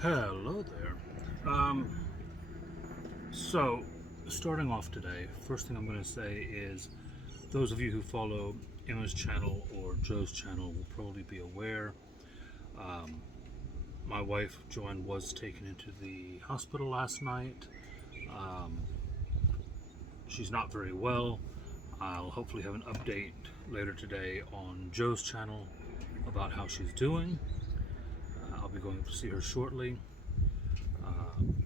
Hello there. So, starting off today, first thing I'm going to say is those of you who follow Emma's channel or Joe's channel will probably be aware. Um, my wife, Joanne, was taken into the hospital last night. Um, she's not very well. I'll hopefully have an update later today on Joe's channel about how she's doing. I'll be going to see her shortly.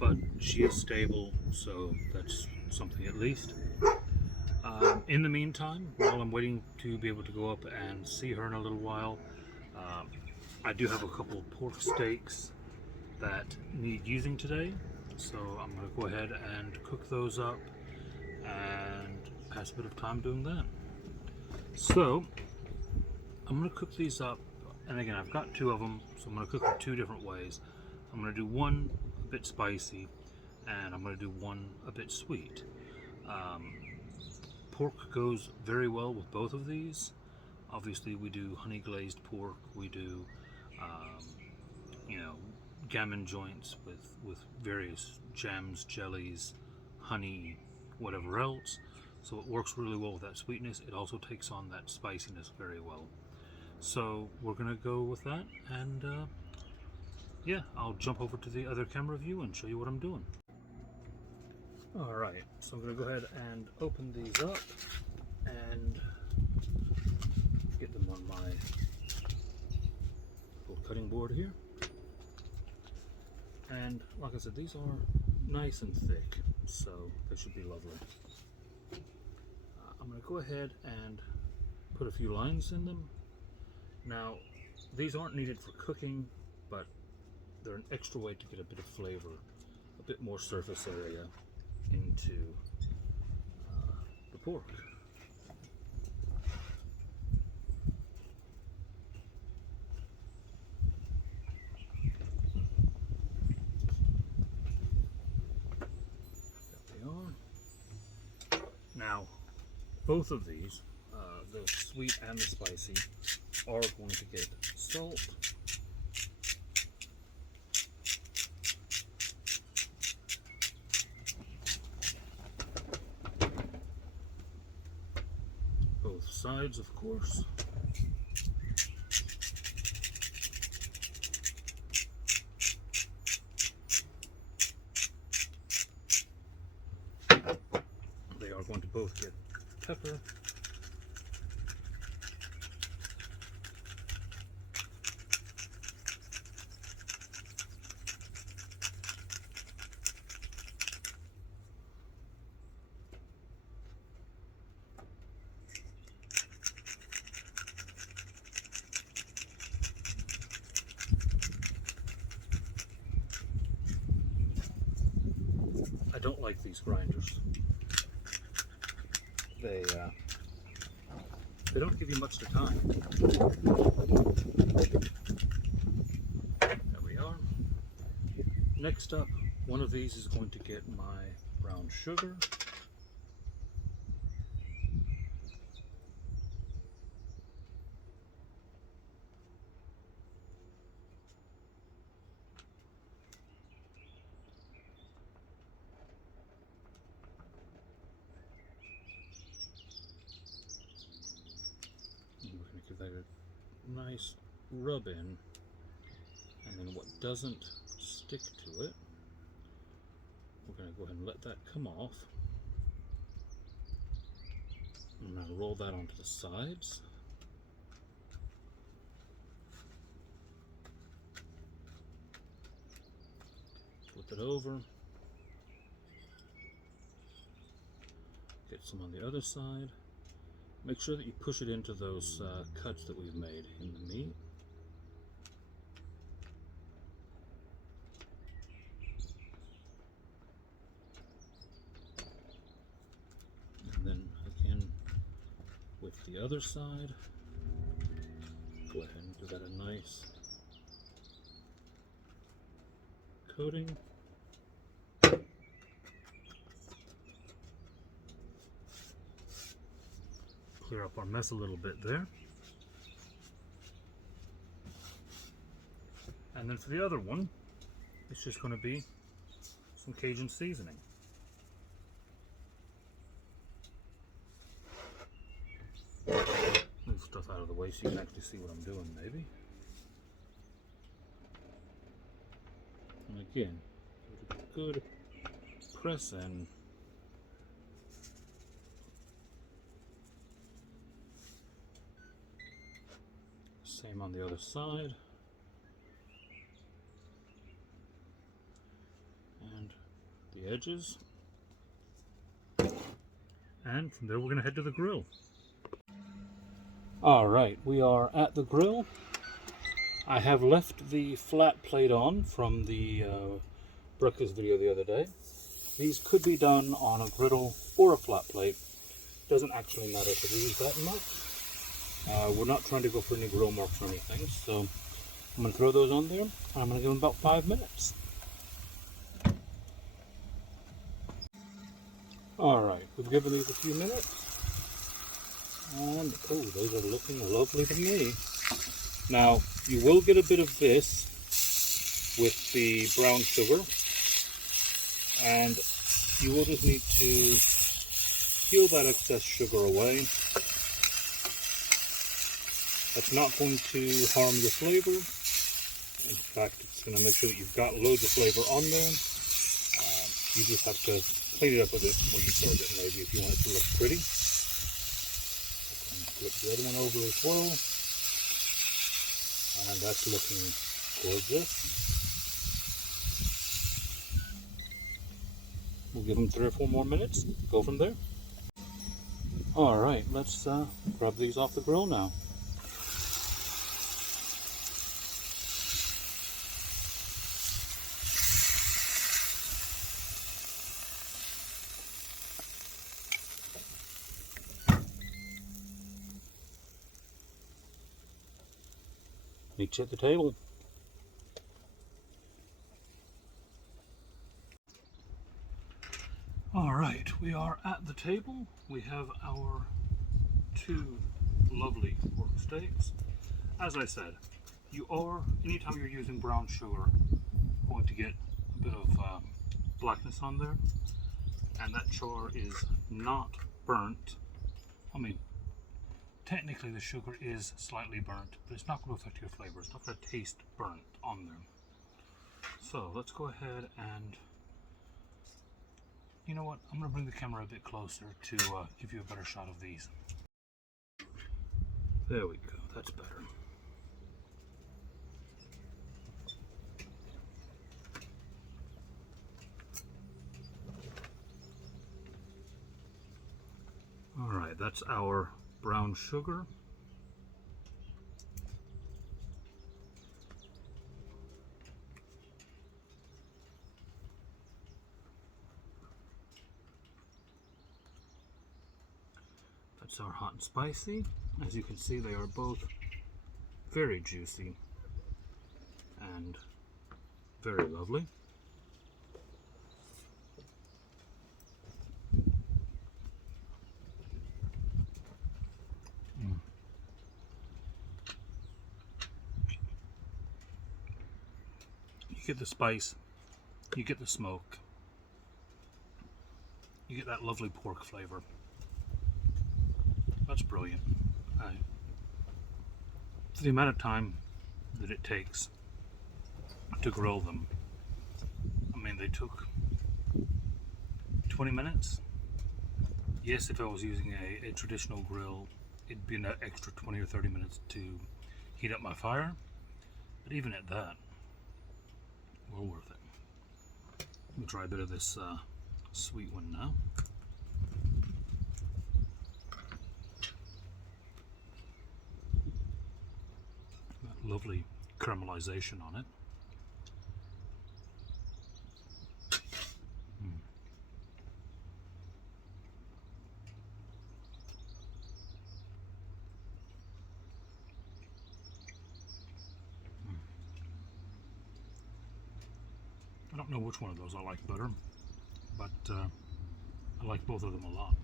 But she is stable, so that's something at least. In the meantime, while I'm waiting to be able to go up and see her in a little while, um, I do have a couple of pork steaks that need using today, so I'm going to go ahead and cook those up and pass a bit of time doing that. So I'm going to cook these up, and again, I've got two of them, so I'm going to cook them two different ways. I'm going to do one a bit spicy, and I'm going to do one a bit sweet. Pork goes very well with both of these. Obviously, we do honey glazed pork. We do, um, you know, gammon joints with various jams, jellies, honey, whatever else. So it works really well with that sweetness. It also takes on that spiciness very well. So we're gonna go with that, and yeah, I'll jump over to the other camera view and show you what I'm doing. Alright, so I'm going to go ahead and open these up and get them on my little cutting board here. And like I said, these are nice and thick, so they should be lovely. I'm going to go ahead and put a few lines in them. Now, these aren't needed for cooking, but they're an extra way to get a bit of flavor, a bit more surface area into the pork. There they are. Now, both of these, the sweet and the spicy, are going to get salt. Both sides, of course. They are going to both get pepper. I don't like these grinders. They don't give you much to time. There we are. Next up, one of these is going to get my brown sugar. And we're going to give that a nice rub in. And then what doesn't stick to it, we're going to go ahead and let that come off. I'm going to roll that onto the sides. Flip it over. Get some on the other side. Make sure that you push it into those cuts that we've made in the meat. And then again with the other side, go ahead and give that a nice coating. Clear up our mess a little bit there. And then for the other one, it's just going to be some Cajun seasoning. Move stuff out of the way so you can actually see what I'm doing, maybe. And again, good press in. Same on the other side. And the edges. And from there we're going to head to the grill. Alright, we are at the grill. I have left the flat plate on from the breakfast video the other day. These could be done on a griddle or a flat plate. Doesn't actually matter to use that much. We're not trying to go for any grill marks or anything, so I'm going to throw those on there. I'm going to give them about 5 minutes. Alright, we've given these a few minutes. And, oh, those are looking lovely to me. Now, you will get a bit of this with the brown sugar. And you will just need to peel that excess sugar away. That's not going to harm your flavor. In fact, it's going to make sure that you've got loads of flavor on there. You just have to clean it up a bit before you serve it, maybe, if you want it to look pretty. Flip the other one over as well. And that's looking gorgeous. We'll give them 3 or 4 more minutes, go from there. Alright, let's grab these off the grill now. Meet you at the table. Alright, we are at the table. We have our 2 lovely pork steaks. As I said, anytime you're using brown sugar, going to get a bit of blackness on there. And that char is not burnt. I mean, technically the sugar is slightly burnt, but it's not going to affect your flavor. It's not going to taste burnt on there. So let's go ahead and, you know what, I'm going to bring the camera a bit closer to give you a better shot of these. There we go, that's better. Alright, that's our brown sugar. That's our hot and spicy. As you can see, they are both very juicy and very lovely. You get the spice, you get the smoke, you get that lovely pork flavor. That's brilliant. For the amount of time that it takes to grill them, I mean, they took 20 minutes. Yes, if I was using a traditional grill, it'd be an extra 20 or 30 minutes to heat up my fire. But even at that, well worth it. We'll try a bit of this sweet one now. That lovely caramelization on it. I don't know which one of those I like better, but I like both of them a lot.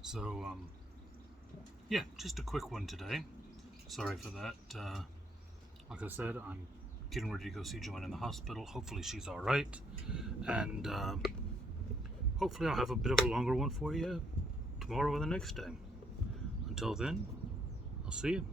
So, yeah, just a quick one today. Sorry for that. Like I said, I'm getting ready to go see Joanne in the hospital. Hopefully she's all right, and hopefully I'll have a bit of a longer one for you tomorrow or the next day. Until then, I'll see you.